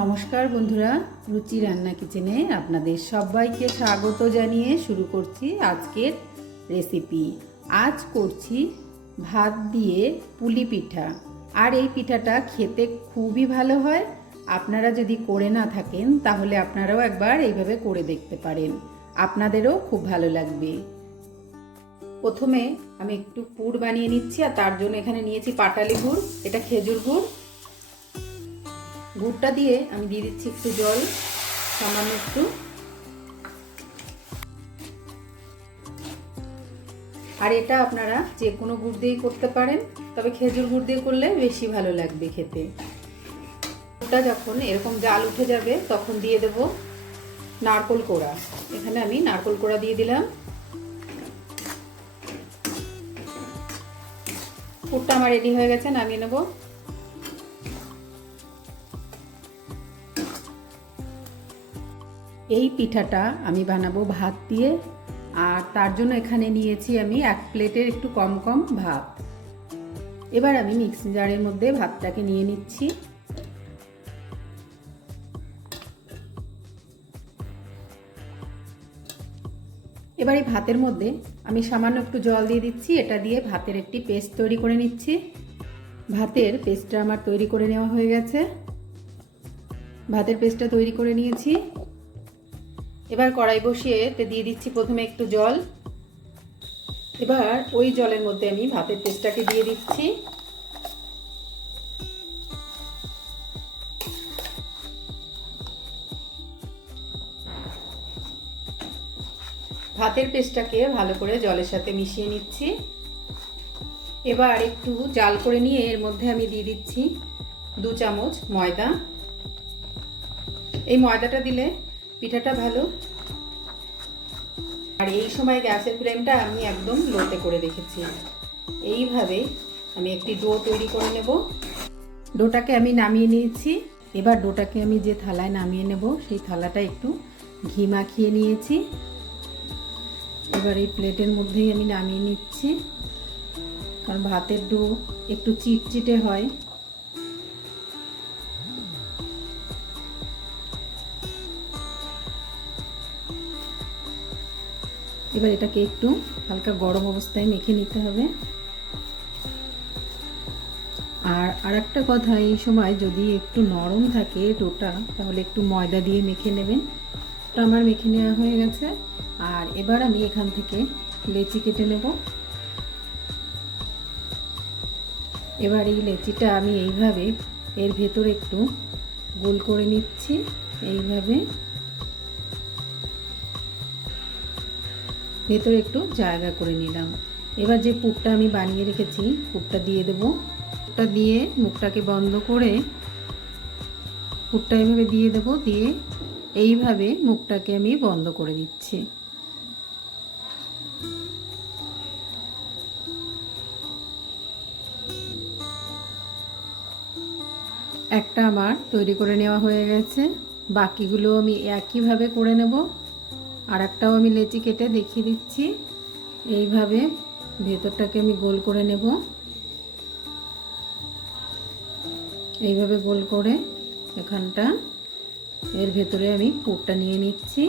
নমস্কার বন্ধুরা, রুচি রান্না কিচেনে আপনাদের সবাইকে স্বাগত জানিয়ে শুরু করছি আজকের রেসিপি আজ করছি ভাত দিয়ে পুলি পিঠা। আর এই পিঠাটা খেতে খুবই ভালো হয়। আপনারা যদি করে না থাকেন, তাহলে আপনারাও একবার এইভাবে করে দেখতে পারেন। আপনাদেরও খুব ভালো লাগবে। প্রথমে আমি একটু পুর বানিয়ে নিচ্ছি, আর তার জন্য এখানে নিয়েছি পাটালি গুড়, এটা খেজুর গুড়। গুড়টা দিয়ে আমি দিয়ে দিচ্ছি একটু জল, সামান্য একটু। আর এটা আপনারা যে কোনো গুড় দিয়েই করতে পারেন, তবে খেজুর গুড় দিয়ে করলে বেশি ভালো লাগবে খেতে। গুড়টা যখন এরকম জাল উঠে যাবে, তখন দিয়ে দেব নারকোল কোড়া। এখানে আমি নারকোল কোড়া দিয়ে দিলাম। পুরটা আমার রেডি হয়ে গেছে, নামিয়ে নেব। এই পিঠাটা আমি বানাবো ভাত দিয়ে, আর তার জন্য এখানে নিয়েছি আমি এক প্লেটের একটু কম কম ভাত। এবার আমি মিক্সি জারের মধ্যে ভাতটাকে নিয়ে নিচ্ছি। এবার এই ভাতের মধ্যে আমি সামান্য একটু জল দিয়ে দিচ্ছি, এটা দিয়ে ভাতের একটি পেস্ট তৈরি করে নিচ্ছি। ভাতের পেস্টটা আমার তৈরি করে নেওয়া হয়ে গেছে। ভাতের পেস্টটা তৈরি করে নিয়েছি। এবার কড়াই বসিয়ে দিয়ে দিচ্ছি প্রথমে একটু জল। এবার ওই জলের মধ্যে আমি ভাতের পেস্টটাকে দিয়ে দিচ্ছি। ভাতের পেস্টটাকে ভালো করে জলের সাথে মিশিয়ে নিচ্ছি। এবার একটু জাল করে নিয়ে এর মধ্যে আমি দিয়ে দিচ্ছি দু চামচ ময়দা। এই ময়দাটা দিলে পিঠাটা ভালো। আর এই সময় গ্যাসের ফ্লেমটা আমি একদম লোতে করে রেখেছি। এইভাবে আমি একটি ডো তৈরি করে নেব। ডোটাকে আমি নামিয়ে নিয়েছি। এবার ডোটাকে আমি যে থালায় নামিয়ে নেব, সেই থালাটা একটু ঘি মাখিয়ে নিয়েছি। এবার এই প্লেটের মধ্যেই আমি নামিয়ে নিচ্ছি। কারণ ভাতের ডো একটু চিটচিটে হয়। এবার এটাকে একটু হালকা গরম অবস্থায় মেখে নিতে হবে। আর আরেকটা কথা, এই সময় যদি একটু নরম থাকে ডোটা, তাহলে একটু ময়দা দিয়ে মেখে নেবেন। ওটা আমার মেখে নেওয়া হয়ে গেছে। আর এবার আমি এখান থেকে লেচি কেটে নেব। এবার এই লেচিটা আমি এইভাবে এর ভেতর একটু গোল করে নিচ্ছি। এইভাবে ভেতরে একটু জায়গা করে নিলাম। এবার যে পুরটা আমি বানিয়ে রেখেছি, পুরটা দিয়ে দেবো। পুরটা দিয়ে মুখটাকে বন্ধ করে পুরটা এইভাবে দিয়ে দেবো, দিয়ে এইভাবে মুখটাকে আমি বন্ধ করে দিচ্ছি। একটা আমার তৈরি করে নেওয়া হয়ে গেছে। বাকিগুলো আমি একইভাবে করে নেব। আর একটাও আমি লেচি কেটে দেখিয়ে দিচ্ছি। এইভাবে ভেতরটাকে আমি গোল করে নেব। এইভাবে গোল করে এখানটা, এর ভেতরে আমি পুরটা নিয়ে নিচ্ছি।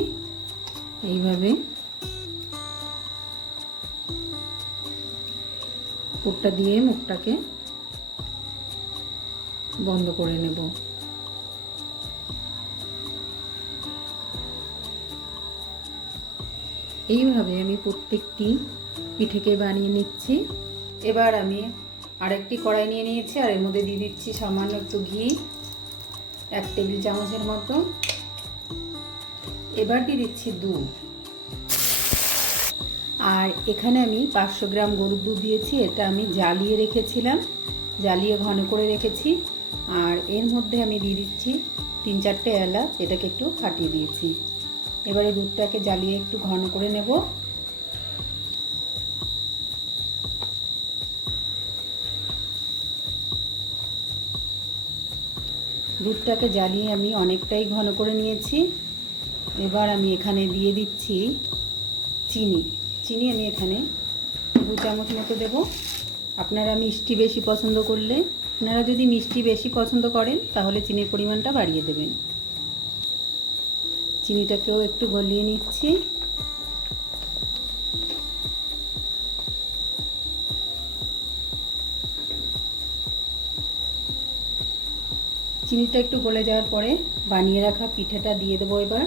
এইভাবে পুরটা দিয়ে মুখটাকে বন্ধ করে নেব। এইভাবে আমি প্রত্যেকটি পিঠেকে বানিয়ে নিচ্ছি। এবার আমি আরেকটি কড়াই নিয়ে নিয়েছি, আর এর মধ্যে দিয়ে দিচ্ছি সামান্য একটু ঘি, এক টেবিল চামচের মতো। এবার দিয়ে দিচ্ছি দুধ। আর এখানে আমি পাঁচশো গ্রাম গরুর দুধ দিয়েছি, এটা আমি জ্বালিয়ে রেখেছিলাম, জ্বালিয়ে ঘন করে রেখেছি। আর এর মধ্যে আমি দিয়ে দিচ্ছি তিন চারটে এলাচ, এটাকে একটু ফাটিয়ে দিয়েছি। এবারে দুধটাকে জ্বালিয়ে একটু ঘন করে নেব। দুধটাকে জ্বালিয়ে আমি অনেকটাই ঘন করে নিয়েছি। এবার আমি এখানে দিয়ে দিচ্ছি চিনি। চিনি আমি এখানে দু চামচ মতো দেবো। আপনারা মিষ্টি বেশি পছন্দ করলে, আপনারা যদি মিষ্টি বেশি পছন্দ করেন, তাহলে চিনির পরিমাণটা বাড়িয়ে দেবেন। চিনিটাকেও একটু গলিয়ে নিচ্ছি। চিনিটা একটু গলে যাওয়ার পরে বানিয়ে রাখা পিঠাটা দিয়ে দেবো এবার।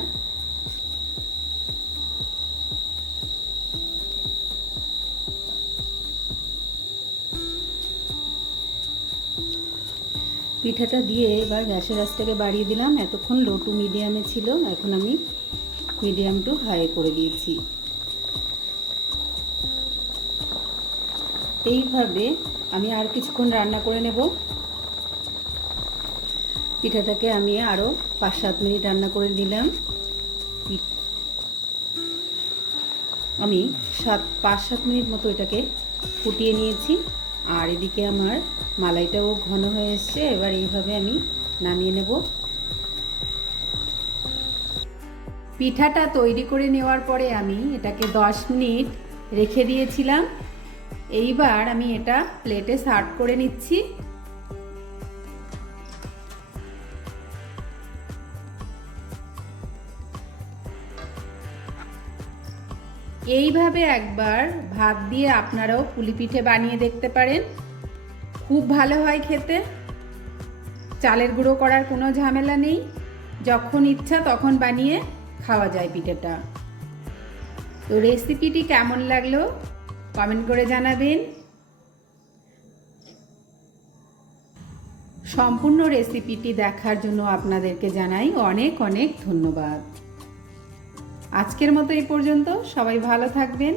পিঠাটা দিয়ে এবার গ্যাসের আঁচটাকে বাড়িয়ে দিলাম। এতক্ষণ লো টু মিডিয়ামে ছিল, এখন আমি মিডিয়াম টু হাই করে দিয়েছি। এইভাবে আমি আর কিছুক্ষণ রান্না করে নেব। পিঠাটাকে আমি আরও পাঁচ সাত মিনিট রান্না করে দিলাম আমি সাত পাঁচ সাত মিনিট মতো এটাকে ফুটিয়ে নিয়েছি। আর এদিকে আমার মালাইটাও ঘন হয়ে এসছে, এবার এইভাবে আমি নামিয়ে নেব। পিঠাটা তৈরি করে নেওয়ার পরে আমি এটাকে দশ মিনিট রেখে দিয়েছিলাম। এইবার আমি এটা প্লেটে সার্ভ করে নিচ্ছি। এইভাবে একবার ভাত দিয়ে আপনারাও পুলি পিঠে বানিয়ে দেখতে পারেন। খুব ভালো হয় খেতে। চালের গুঁড়ো করার কোনো ঝামেলা নেই। যখন ইচ্ছা তখন বানিয়ে খাওয়া যায় পিঠেটা। তো রেসিপিটি কেমন লাগল কমেন্ট করে জানাবেন। সম্পূর্ণ রেসিপিটি দেখার জন্য আপনাদেরকে জানাই অনেক অনেক ধন্যবাদ। আজকের মতো এই পর্যন্ত। সবাই ভালো থাকবেন।